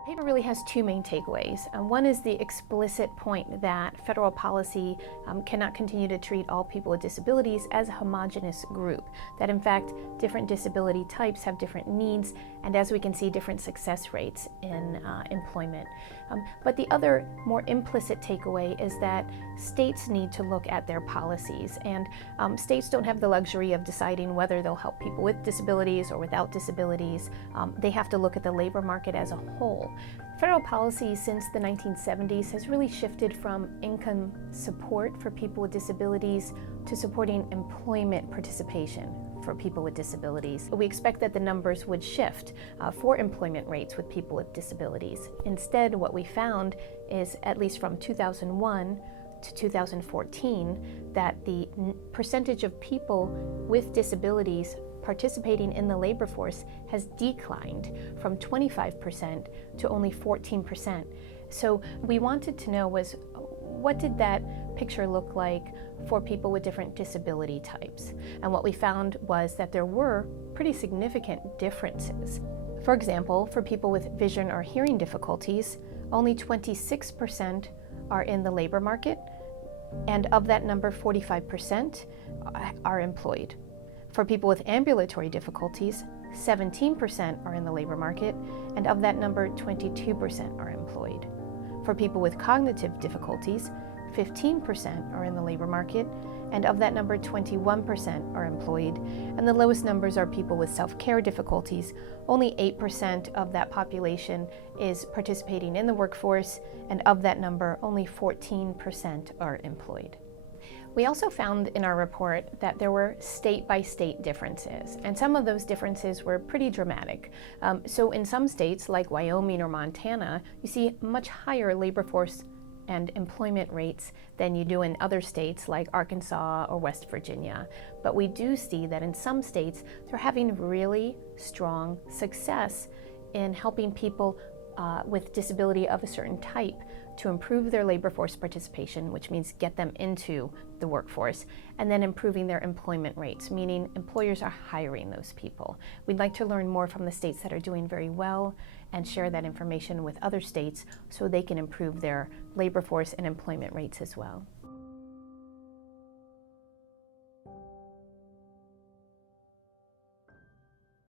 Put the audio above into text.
The paper really has two main takeaways. One is the explicit point that federal policy cannot continue to treat all people with disabilities as a homogeneous group, that in fact different disability types have different needs and, as we can see, different success rates in employment. But the other more implicit takeaway is that states need to look at their policies, and states don't have the luxury of deciding whether they'll help people with disabilities or without disabilities. They have to look at the labor market as a whole. Federal policy since the 1970s has really shifted from income support for people with disabilities to supporting employment participation for people with disabilities. We expect that the numbers would shift for employment rates with people with disabilities. Instead, what we found is, at least from 2001 to 2014, that the percentage of people with disabilities participating in the labor force has declined from 25% to only 14%. So we wanted to know was, what did that picture look like for people with different disability types? And what we found was that there were pretty significant differences. For example, for people with vision or hearing difficulties, only 26% are in the labor market, and of that number, 45% are employed. For people with ambulatory difficulties, 17% are in the labor market, and of that number, 22% are employed. For people with cognitive difficulties, 15% are in the labor market, and of that number, 21% are employed. And the lowest numbers are people with self-care difficulties. Only 8% of that population is participating in the workforce, and of that number, only 14% are employed. We also found in our report that there were state-by-state differences, and some of those differences were pretty dramatic. So in some states, like Wyoming or Montana, you see much higher labor force and employment rates than you do in other states like Arkansas or West Virginia. But we do see that in some states, they're having really strong success in helping people with disability of a certain type to improve their labor force participation, which means get them into the workforce, and then improving their employment rates, meaning employers are hiring those people. We'd like to learn more from the states that are doing very well and share that information with other states so they can improve their labor force and employment rates as well.